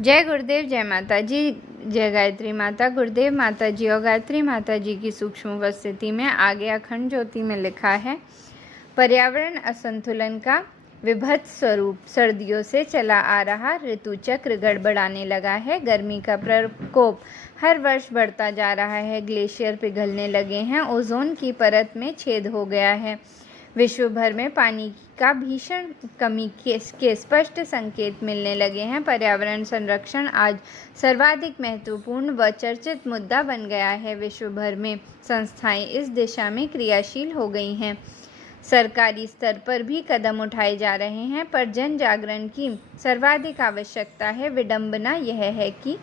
जय गुरुदेव, जय माता जी, जय गायत्री माता। गुरुदेव माता जी और गायत्री माता जी की सूक्ष्म उपस्थिति में आगे अखंड ज्योति में लिखा है, पर्यावरण असंतुलन का विभत्स स्वरूप सर्दियों से चला आ रहा ऋतु चक्र गड़बड़ाने लगा है। गर्मी का प्रकोप हर वर्ष बढ़ता जा रहा है। ग्लेशियर पिघलने लगे हैं। ओजोन की परत में छेद हो गया है। विश्व भर में पानी का भीषण कमी के स्पष्ट संकेत मिलने लगे हैं। पर्यावरण संरक्षण आज सर्वाधिक महत्वपूर्ण व चर्चित मुद्दा बन गया है। विश्व भर में संस्थाएं इस दिशा में क्रियाशील हो गई हैं। सरकारी स्तर पर भी कदम उठाए जा रहे हैं, पर जन जागरण की सर्वाधिक आवश्यकता है। विडंबना यह है कि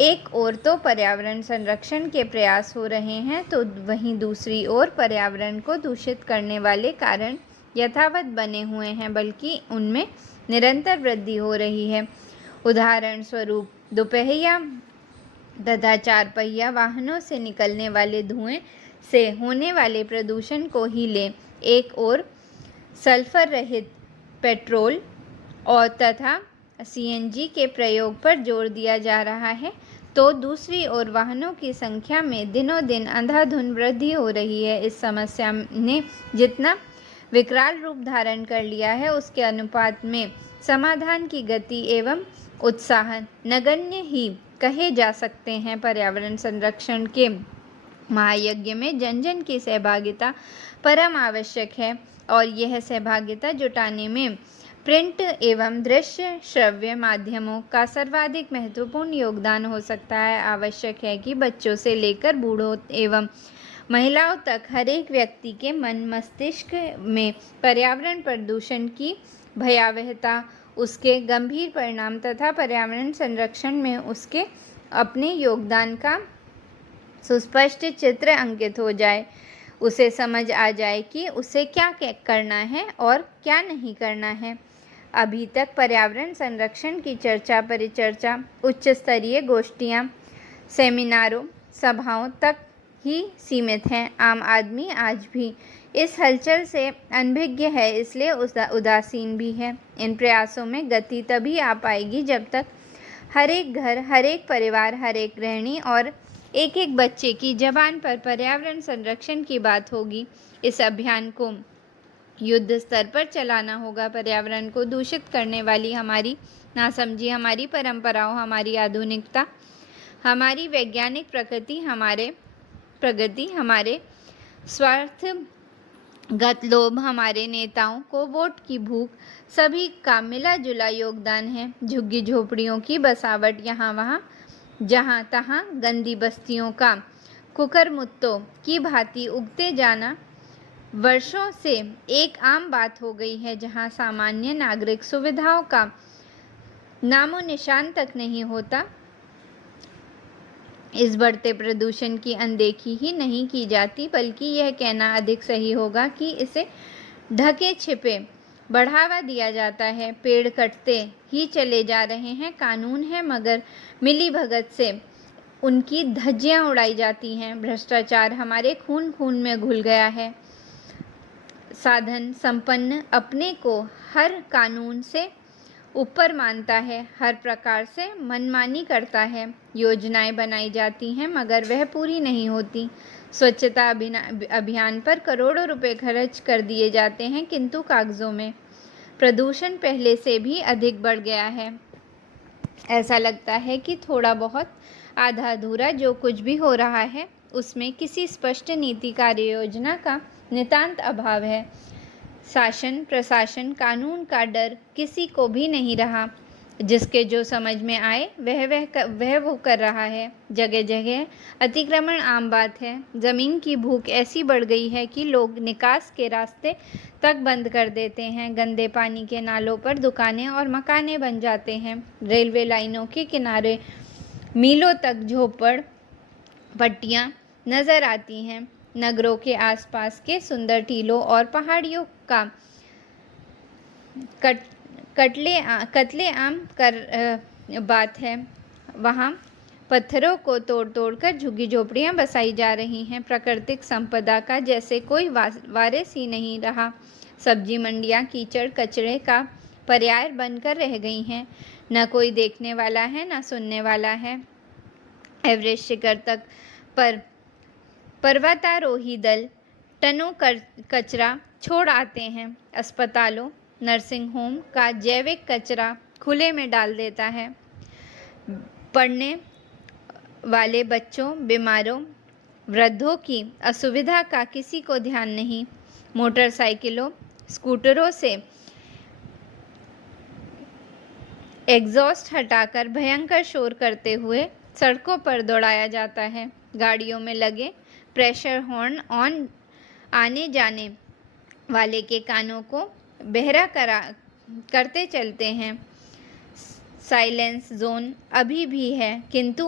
एक ओर तो पर्यावरण संरक्षण के प्रयास हो रहे हैं, तो वहीं दूसरी ओर पर्यावरण को दूषित करने वाले कारण यथावत बने हुए हैं, बल्कि उनमें निरंतर वृद्धि हो रही है। उदाहरण स्वरूप, दोपहिया तथा चार पहिया वाहनों से निकलने वाले धुएं से होने वाले प्रदूषण को ही लें। एक ओर सल्फर रहित पेट्रोल और तथा सीएनजी के प्रयोग पर जोर दिया जा रहा है, तो दूसरी ओर वाहनों की संख्या में दिनों दिन अंधाधुंध वृद्धि हो रही है। इस समस्या ने जितना विकराल रूप धारण कर लिया है, उसके अनुपात में समाधान की गति एवं उत्साह नगण्य ही कहे जा सकते हैं। पर्यावरण संरक्षण के महायज्ञ में जन जन की सहभागिता परम आवश्यक है, और यह सहभागिता जुटाने में प्रिंट एवं दृश्य श्रव्य माध्यमों का सर्वाधिक महत्वपूर्ण योगदान हो सकता है। आवश्यक है कि बच्चों से लेकर बूढ़ों एवं महिलाओं तक हर एक व्यक्ति के मन मस्तिष्क में पर्यावरण प्रदूषण की भयावहता, उसके गंभीर परिणाम तथा पर्यावरण संरक्षण में उसके अपने योगदान का सुस्पष्ट चित्र अंकित हो जाए। उसे समझ आ जाए कि उसे क्या करना है और क्या नहीं करना है। अभी तक पर्यावरण संरक्षण की चर्चा परिचर्चा उच्च स्तरीय गोष्ठियाँ, सेमिनारों, सभाओं तक ही सीमित हैं। आम आदमी आज भी इस हलचल से अनभिज्ञ है, इसलिए उदासीन भी है। इन प्रयासों में गति तभी आ पाएगी जब तक हर एक घर, हर एक परिवार, हर एक गृहिणी और एक एक बच्चे की ज़बान पर पर्यावरण संरक्षण की बात होगी। इस अभियान को युद्ध स्तर पर चलाना होगा। पर्यावरण को दूषित करने वाली हमारी नासमझी, हमारी परंपराओं, हमारी आधुनिकता, हमारी वैज्ञानिक प्रगति, हमारे स्वार्थगत लोभ, हमारे नेताओं को वोट की भूख, सभी का मिला जुला योगदान है। झुग्गी झोपड़ियों की बसावट, यहाँ वहाँ जहाँ तहाँ गंदी बस्तियों का कुकरमुत्तों की भांति उगते जाना वर्षों से एक आम बात हो गई है। जहाँ सामान्य नागरिक सुविधाओं का नामो निशान तक नहीं होता, इस बढ़ते प्रदूषण की अनदेखी ही नहीं की जाती, बल्कि यह कहना अधिक सही होगा कि इसे ढके छिपे बढ़ावा दिया जाता है। पेड़ कटते ही चले जा रहे हैं, कानून है मगर मिलीभगत से उनकी धज्जियां उड़ाई जाती हैं। भ्रष्टाचार हमारे खून खून में घुल गया है। साधन संपन्न अपने को हर कानून से ऊपर मानता है, हर प्रकार से मनमानी करता है। योजनाएं बनाई जाती हैं मगर वह पूरी नहीं होती। स्वच्छता अभियान पर करोड़ों रुपए खर्च कर दिए जाते हैं, किंतु कागजों में प्रदूषण पहले से भी अधिक बढ़ गया है। ऐसा लगता है कि थोड़ा बहुत आधा अधूरा जो कुछ भी हो रहा है, उसमें किसी स्पष्ट नीति कार्य योजना का नितांत अभाव है। शासन प्रशासन कानून का डर किसी को भी नहीं रहा। जिसके जो समझ में आए वह वो कर रहा है। जगह जगह अतिक्रमण आम बात है। ज़मीन की भूख ऐसी बढ़ गई है कि लोग निकास के रास्ते तक बंद कर देते हैं। गंदे पानी के नालों पर दुकानें और मकाने बन जाते हैं। रेलवे लाइनों के किनारे मीलों तक झोपड़ पट्टियाँ नज़र आती हैं। नगरों के आसपास के सुंदर टीलों और पहाड़ियों का कत्लेआम कर बात है। वहाँ पत्थरों को तोड़ तोड़ कर झुग्गी झोपड़ियाँ बसाई जा रही हैं। प्राकृतिक संपदा का जैसे कोई वारिस ही नहीं रहा। सब्जी मंडियाँ कीचड़ कचरे का पर्याय बनकर रह गई हैं। न कोई देखने वाला है न सुनने वाला है। एवरेस्ट शिखर तक पर पर्वतारोही दल टनों कचरा छोड़ आते हैं। अस्पतालों, नर्सिंग होम का जैविक कचरा खुले में डाल देता है। पढ़ने वाले बच्चों, बीमारों, वृद्धों की असुविधा का किसी को ध्यान नहीं। मोटरसाइकिलों, स्कूटरों से एग्जॉस्ट हटाकर भयंकर शोर करते हुए सड़कों पर दौड़ाया जाता है। गाड़ियों में लगे प्रेशर हॉर्न ऑन आने जाने वाले के कानों को बहरा करते चलते हैं। साइलेंस जोन अभी भी है, किंतु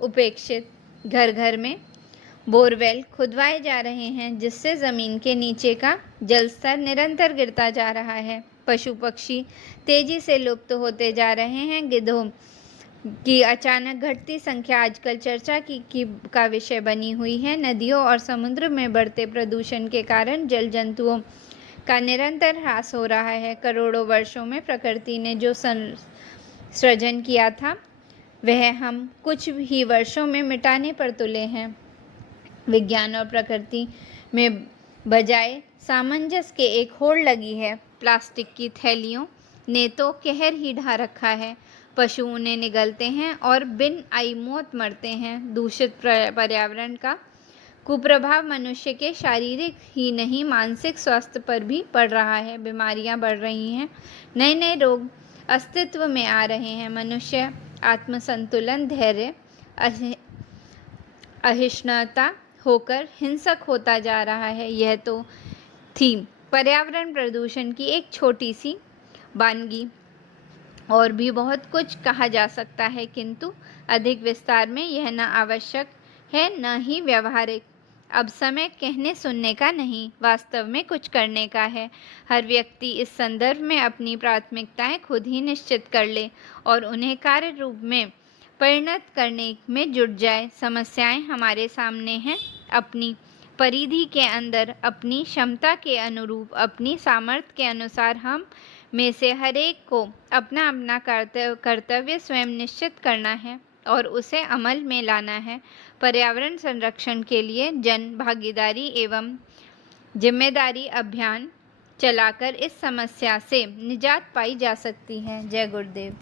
उपेक्षित। घर घर में बोरवेल खुदवाए जा रहे हैं, जिससे ज़मीन के नीचे का जल स्तर निरंतर गिरता जा रहा है। पशु पक्षी तेजी से लुप्त होते जा रहे हैं। गिद्धों की अचानक घटती संख्या आजकल चर्चा का विषय बनी हुई है। नदियों और समुद्र में बढ़ते प्रदूषण के कारण जल जंतुओं का निरंतर ह्रास हो रहा है। करोड़ों वर्षों में प्रकृति ने जो सृजन किया था, वह हम कुछ ही वर्षों में मिटाने पर तुले हैं। विज्ञान और प्रकृति में बजाय सामंजस्य के एक होड़ लगी है। प्लास्टिक की थैलियों ने तो कहर ही ढा रखा है। पशु उन्हें निगलते हैं और बिन आई मौत मरते हैं। दूषित पर्यावरण का कुप्रभाव मनुष्य के शारीरिक ही नहीं, मानसिक स्वास्थ्य पर भी पड़ रहा है। बीमारियां बढ़ रही हैं, नए नए रोग अस्तित्व में आ रहे हैं। मनुष्य आत्मसंतुलन, धैर्य, अहिष्णुता होकर हिंसक होता जा रहा है। यह तो थी पर्यावरण प्रदूषण की एक छोटी सी वानगी। और भी बहुत कुछ कहा जा सकता है, किंतु अधिक विस्तार में यह न आवश्यक है न ही व्यवहारिक। अब समय कहने सुनने का नहीं, वास्तव में कुछ करने का है। हर व्यक्ति इस संदर्भ में अपनी प्राथमिकताएं खुद ही निश्चित कर ले और उन्हें कार्य रूप में परिणत करने में जुट जाए। समस्याएं हमारे सामने हैं। अपनी परिधि के अंदर, अपनी क्षमता के अनुरूप, अपनी सामर्थ्य के अनुसार हम में से हर एक को अपना अपना कर्तव्य स्वयं निश्चित करना है और उसे अमल में लाना है। पर्यावरण संरक्षण के लिए जन भागीदारी एवं जिम्मेदारी अभियान चलाकर इस समस्या से निजात पाई जा सकती है। जय गुरुदेव।